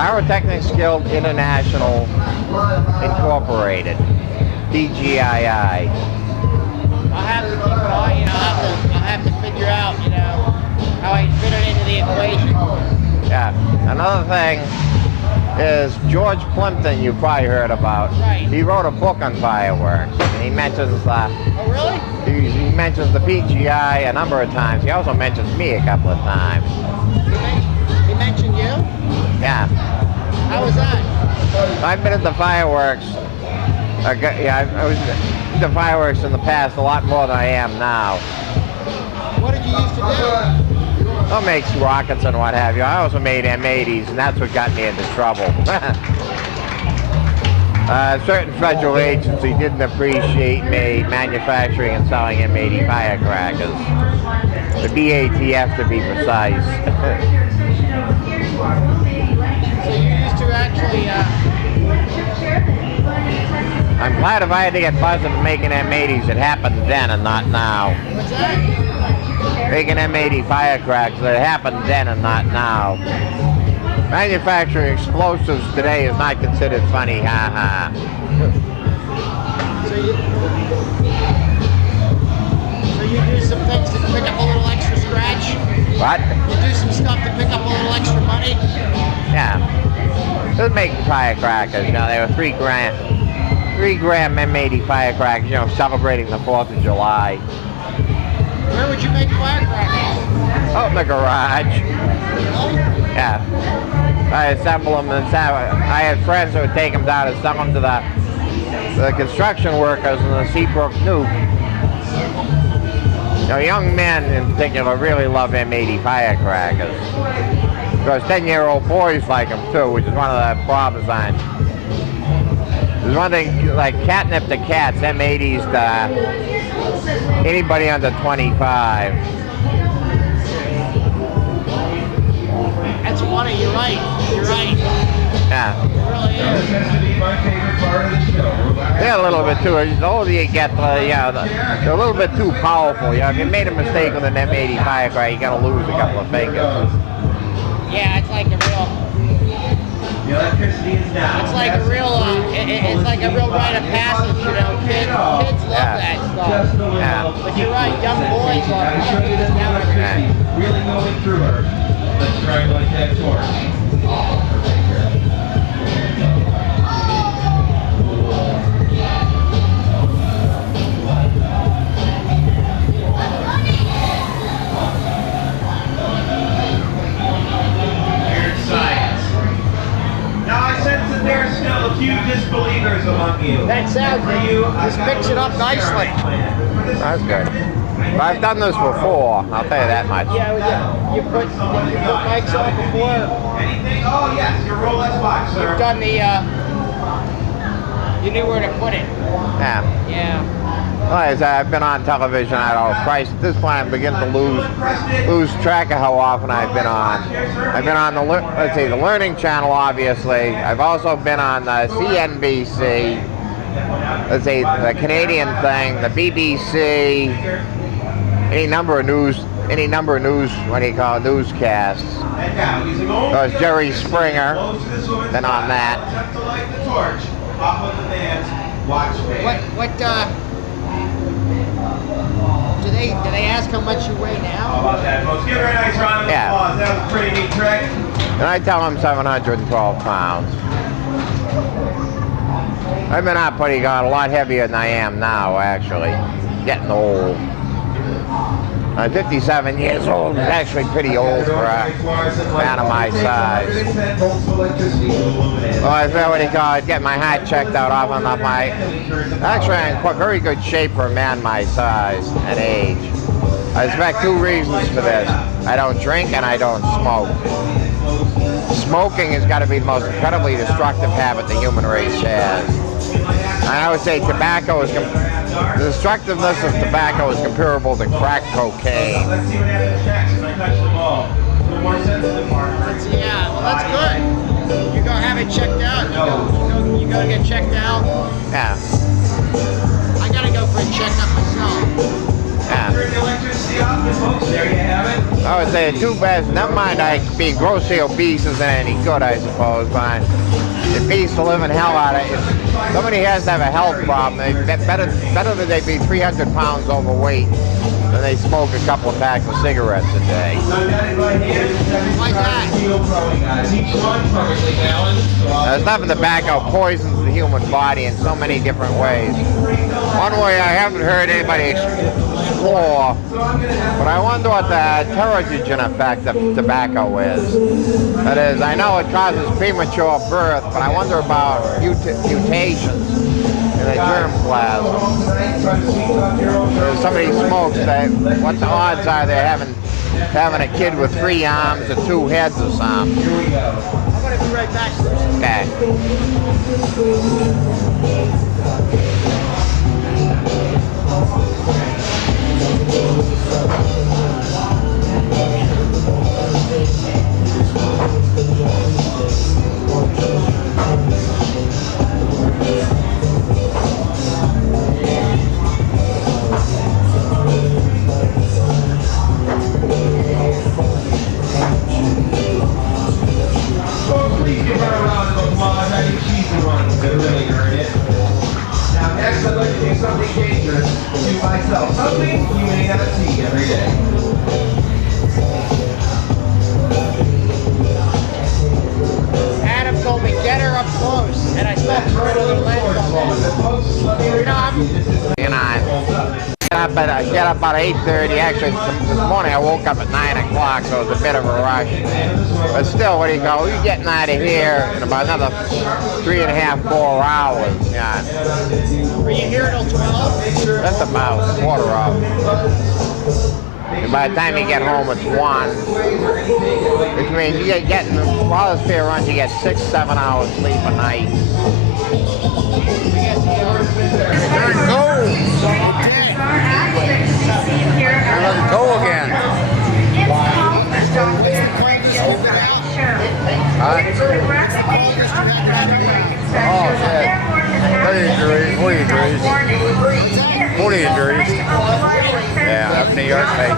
Pyrotechnics Guild International Incorporated, PGII. I'll have to keep an eye, I'll have to figure out, how I fit it into the equation. Yeah. Another thing is George Plimpton, you probably heard about. Right. He wrote a book on fireworks, and he mentions oh, really? he mentions the PGI a number of times. He also mentions me a couple of times. He mentioned you? Yeah. How was that? I've been at the fireworks. I was at the fireworks in the past a lot more than I am now. What did you used to do? I'll make rockets and what have you. I also made M80s, and that's what got me into trouble. Certain federal agency didn't appreciate me manufacturing and selling M80 firecrackers. The BATF, to be precise. So you used to actually... I'm glad if I had to get buzzed into making M80s, it happened then and not now. What's that? Making M80 firecrackers, it happened then and not now. Manufacturing explosives today is not considered funny, ha-ha. So you do some things to pick up a little extra scratch? What? You do some stuff to pick up a little extra money? Yeah. Just making firecrackers, they were $3 grand. $3 M80 firecrackers, celebrating the 4th of July. Where would you make firecrackers? Oh, in the garage. Really? Yeah. I assemble them and I had friends who would take them down and sell them to the construction workers in the Seabrook Nuke. Young men in particular really love M80 firecrackers. Because 10-year-old boys like them too, which is one of the problems on. There's one thing, like catnip to cats, M80s to anybody under 25. That's funny, you're right. You're right. Yeah. It really is. They're a little bit too, the older you get, they're a little bit too powerful. If you made a mistake with an M80 firecracker, you're going to lose a couple of fingers. Yeah, it's like a real... The electricity is down. It's like a real, it's like a real rite of passage, Kids love that stuff. Yeah. But you're right, young boys love it. Really going through her. Let's try like that torch. There's still a few disbelievers among you. That sounds good. Just mix it up nicely. That's good. But I've done this before, I'll tell you that much. Yeah, you put mics on before. Anything? Oh yes, your Rolex box, sir. You've done the, you knew where to put it. Yeah. Yeah. Well, as I've been on television, I don't know, Christ, at this point I'm beginning to lose track of how often I've been on. I've been on the Learning Channel, obviously. I've also been on the CNBC, the Canadian thing, the BBC, any number of news, what do you call it, newscasts. There's Jerry Springer, been on that. What, do they ask how much you weigh now? How about that, folks? Give her a nice round of applause. That was a pretty neat trick. And I tell them 712 pounds. I've been out putting on a lot heavier than I am now, actually. Getting old. I'm 57 years old. It's actually pretty old for a man of my size. Well, I feel what you call it, get my heart checked out off and up my... Actually, I'm in very good shape for a man my size and age. I expect 2 reasons for this. I don't drink and I don't smoke. Smoking has got to be the most incredibly destructive habit the human race has. I would say tobacco is... The destructiveness of tobacco is comparable to crack cocaine. Let's see what happens next when I touch the ball. A little more sensitive part. Yeah, well that's good. You're going to have it checked out. You go to get checked out. Yeah. I got to go for a checkup myself. Yeah. Turn the electricity off, folks. There you have it. I would say the two best, never mind like being grossly obese isn't any good, I suppose, but it beats the living hell out of it. If somebody has to have a health problem, better that they be 300 pounds overweight than they smoke a couple of packs of cigarettes a day. Why not? Enough of tobacco poisons the human body in so many different ways. One way I haven't heard anybody explore, but I wonder what the teratogen effect of tobacco is. That is, I know it causes premature birth, but I wonder about mutations in the germplasm. If somebody smokes, what the odds are they having a kid with 3 arms and 2 heads or something? I'm gonna be right back. Okay. Please give her a round of applause. I think she's the one that really earned it. Now, next, I'd like to do something dangerous to myself. Something you may not see every day. Adam told me get her up close, and I still threw a little lens on You know, I get up about 8:30. Actually, this morning I woke up at 9 o'clock, so it was a bit of a rush. But still, what do you go? You're getting out of here in about another 3.5, 4 hours. Yeah, Are you here till 12? that's about a quarter of. And by the time you get home, it's 1. Which means you get while this beer runs, you get 6, 7 hours sleep a night. There it goes. Let it go again. Huh? Oh, shit. 30 degrees, 40 degrees. 40 degrees. Yeah, up New York, mate.